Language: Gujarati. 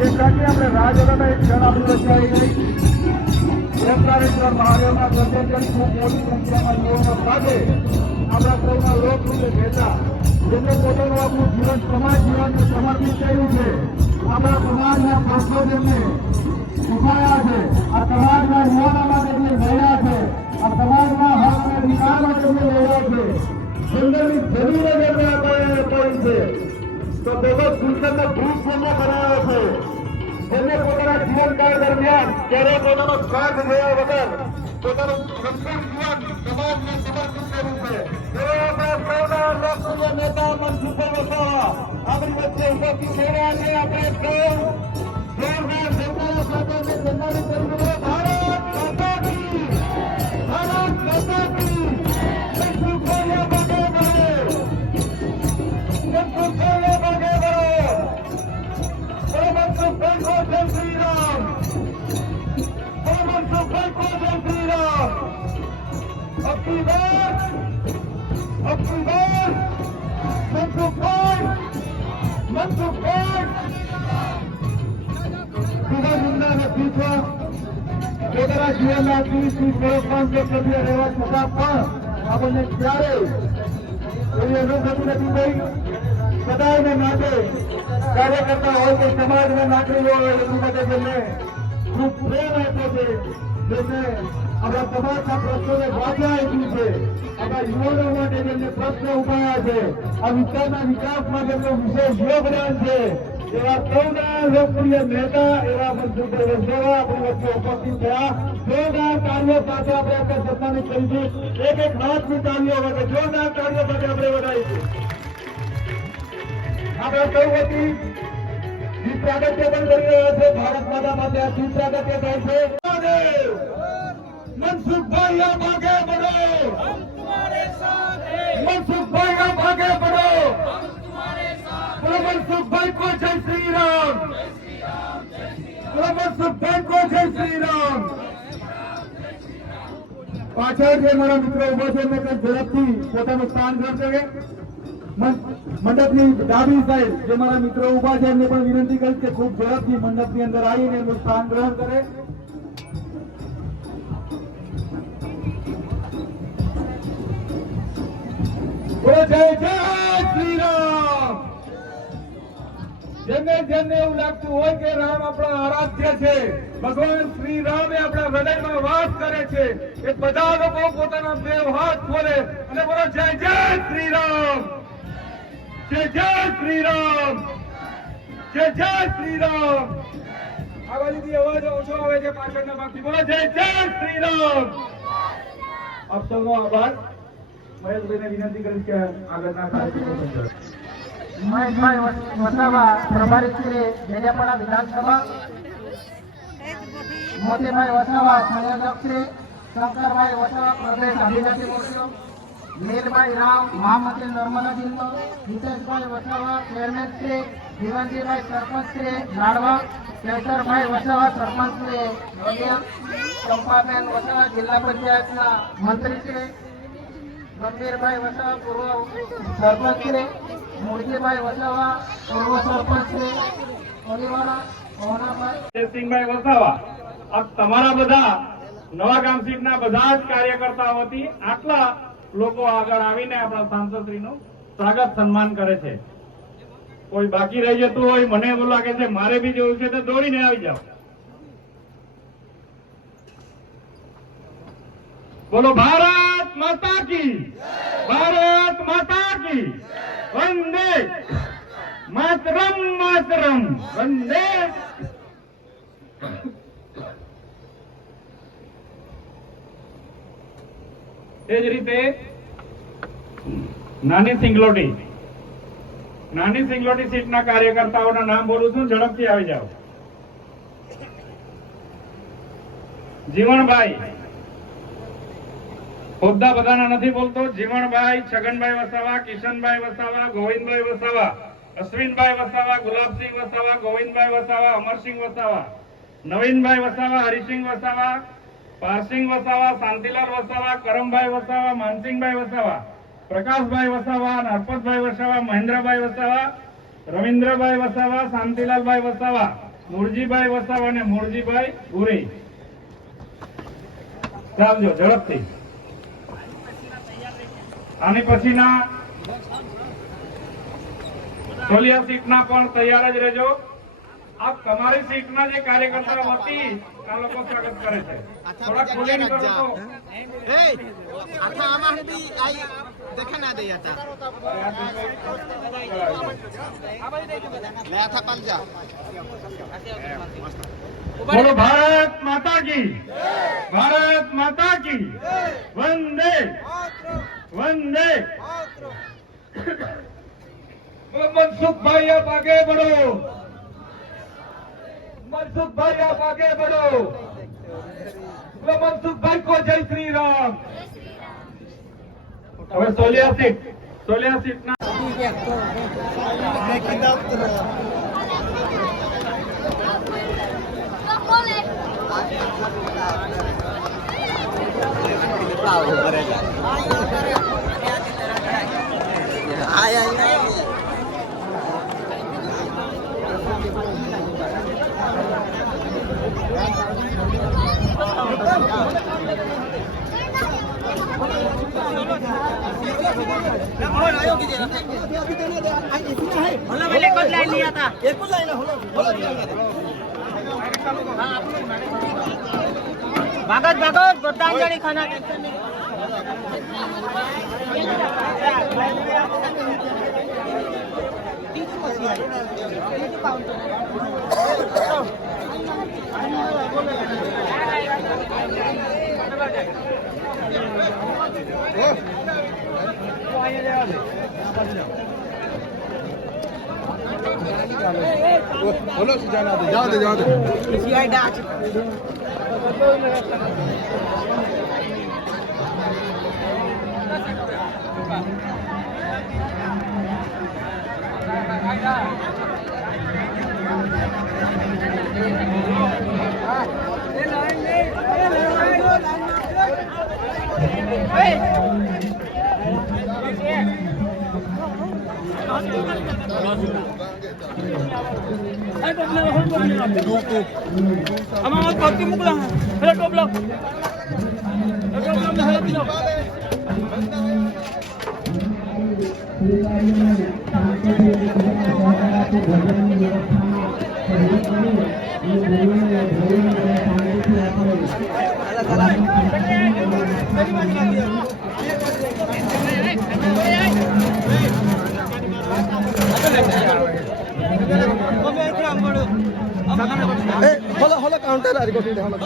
આપણે રાજ્યના એક ક્ષણ આપણી વચ્ચે આવી ગઈ. ઓમકારેશ્વર મહાદેવના દર્શન કરી ખૂબ મોટી સંખ્યામાં લોકોનો સાથે આપણા સૌના લોકપ્રિય નેતા જેમને પોતાનું આપણું જીવન સમાજ જીવનને સમર્પિત કર્યું છે. આપણા સમાજના પ્રશ્નો જેમને ઉઠાયા છે, આ સમાજના યુવાનો માટે જે લડ્યા છે, આ સમાજના હક અને વિકાસ માટે જે લડ્યા છે, સુંદરની જરૂર જ એમને આપણને પડી છે. તો બધો સુંદરનો ભૂખ જેમને બનાવ્યો છે, જેમને પોતાના જીવનકાળ દરમિયાન ક્યારેય પોતાનો સ્વાર્થ જોયા વગર પોતાનું સંપૂર્ણ જીવન સમાજને સમર્પિત કર્યું છે. એવા આપણા સૌના લોકપ્રિય નેતા મનસુખભાઈ વસાવા આપણી વચ્ચે ઉપસ્થિત થઈ રહ્યા છે. આપણે સૌ જોરદાર જનતાના સાથે જનતાની તરફથી ભારત માતા કી, ભારત માતા કી, મનસુખભાઈ આગે બઢો, મનસુખભાઈ આગે બઢો, મનસુખભાઈ को जय श्री राम, मनसुखभाई को जय श्री राम। अब की बार मनसुखभाई ખૂબ જ ઉમદા વ્યક્તિત્વ, પોતાના જીવનના 30-35 સભ્ય રહેવા છતાં પણ આપણને ક્યારેય એવી અનુભૂતિ નથી થઈ. સદાયને માટે કાર્યકર્તા હોય કે સમાજના નાગરિકો હોય એ માટે જેમને ખૂબ પ્રેમ આપ્યો છે, જેમને આપણા સમાજના પ્રશ્નોને વાંચા આપ્યું છે, આપણા યુવાનો માટે જેમને પ્રશ્ન ઉઠાવ્યા છે, આ વિસ્તારના વિકાસમાં જેમનું વિશેષ યોગદાન છે, એવા સૌના લોકપ્રિય નેતા એવા મનસુખભાઈ વસાવા આપણી વચ્ચે ઉપસ્થિત થયા. જોરદાર તાળીઓ સાથે આપણે આપણે સન્માનિત કરીશું. એક હાથની તાળીઓ વચ્ચે જોરદાર તાળીઓ સાથે આપણે વધારીશું. આપણા સૌ વતી ગીત પ્રાગટ્ય પણ કરી રહ્યા છે. ભારત માતા માટે આ ગીત પ્રાગટ્ય થાય છે. મનસુખભાઈ આપ આગે બઢો, મનસુખભાઈ આપ આગે બઢો, मनसुखभाई को जय श्री राम, मनसुखभाई को जय श्री राम। पाछળ જે મારા મિત્રો ઉભા છે એમને કંઈક ઝડપથી પોતાનું સ્થાન ગ્રહણ કરે. મંડપની ડાબી સાઈડ જે મારા મિત્રો ઉભા છે એમને પણ વિનંતી કરીશ કે ખૂબ ઝડપથી મંડપની અંદર આવીને એમનું સ્થાન ગ્રહણ કરે. જય જય શ્રી રામ. જેમને જેમને એવું લાગતું હોય કે રામ આપણા આરાધ્ય છે, ભગવાન શ્રી રામ આપણા હૃદયમાં વાસ કરે છે, એ બધા લોકો પોતાના બે હાથ ખોલે અને બોલો જય જય શ્રી રામ, જય જય શ્રી રામ, જય જય શ્રી રામ. આ બાજુથી અવાજ ઓછો આવે છે પાછળના ભાગથી. બોલો જય જય શ્રી રામ. આપ સૌનો આભાર. મહેશભાઈને વિનંતી કરીશ કે આગળના કાર્યક્રમો સંચાલન. મહેશભાઈ વસાવા પ્રભારી શ્રી ડેડિયાપાડા વિધાનસભા, મોતીભાઈ વસાવા સંયોજક શ્રી, શંકરભાઈ વસાવા પ્રદેશ આદિવાસી મોરચો, નીલભાઈ રામ મહામંત્રી નર્મદા જિલ્લો, હિતેશભાઈ વસાવા ચેરમેન શ્રી, જીવનજીભાઈ સરપંચ શ્રી લાડવા, કેશરભાઈ વસાવા સરપંચ શ્રી નોંધિયા, ચંપાબેન વસાવા જિલ્લા પંચાયતના મંત્રી શ્રી, ગંભીરભાઈ વસાવા પૂર્વ સરપંચ શ્રી, મૂળજીભાઈ વસાવા પૂર્વ સરપંચ શ્રી, ઓલીવાડા જયસિંહભાઈ વસાવા. આ તમારા બધા નવા ગામ સીટના બધા જ કાર્યકર્તાઓ વતી આટલા લોકો આગળ આવીને આપણા સાંસદશ્રીનું સ્વાગત સન્માન કરે છે. કોઈ બાકી રહી જતું હોય, મને એવું લાગે છે મારે બી જોયું છે તો દોડીને આવી જાઓ. બોલો ભારત માતા કી, ભારત માતા કી, વંદે માતરમ, માતરમ, વંદે. તે જ રીતે નાની સિંગલોટી સીટના કાર્યકર્તાઓના નામ બોલું છું, ઝડપથી આવી જાઓ. જીવણભાઈ, હોદ્દા બધાના નથી બોલતો. જીવણભાઈ, છગનભાઈ વસાવા, કિશનભાઈ વસાવા, ગોવિંદભાઈ વસાવા, અશ્વિનભાઈ વસાવા, ગુલાબસિંહ વસાવા, ગોવિંદભાઈ વસાવા, અમરસિંહ વસાવા, નવીનભાઈ વસાવા, હરિસિંહ વસાવા, પારસિંહ વસાવા, શાંતિલાલ વસાવા, કરમભાઈ વસાવા, માનસિંહભાઈ વસાવા, પ્રકાશભાઈ વસાવા, નરપતભાઈ વસાવા, મહેન્દ્રભાઈ વસાવા, રવિન્દ્રભાઈ વસાવા, શાંતિલાલભાઈ વસાવા, મૂળજીભાઈ વસાવા અને મૂળજીભાઈ ભુરી. ચાલજો ઝડપથી. આની પછીના સોલિયા સીટના પણ તૈયાર જ રહેજો. આપ તમારી સીટના જે કાર્યકર્તા વતી આ લોકો સ્વાગત કરે છે. થોડા ખોલીને કરો તો. બોલો ભારત માતા કી, ભારત માતા કી, વંદે વંદે. બોલો મનસુખભાઈ આપ આગે बढ़ो, मनसुख आप आगे बढ़ो. बोलो मनसुख को जय श्री राम. હવે સોલિયા સીટ ના भागत भागत गोतांजलि खाना बोलो जाना दे, जाओ दे, जाओ दे. Amang pati mo lang. Hello top lang. Hello pino. হলো কাউন্টার আর গোটি হলো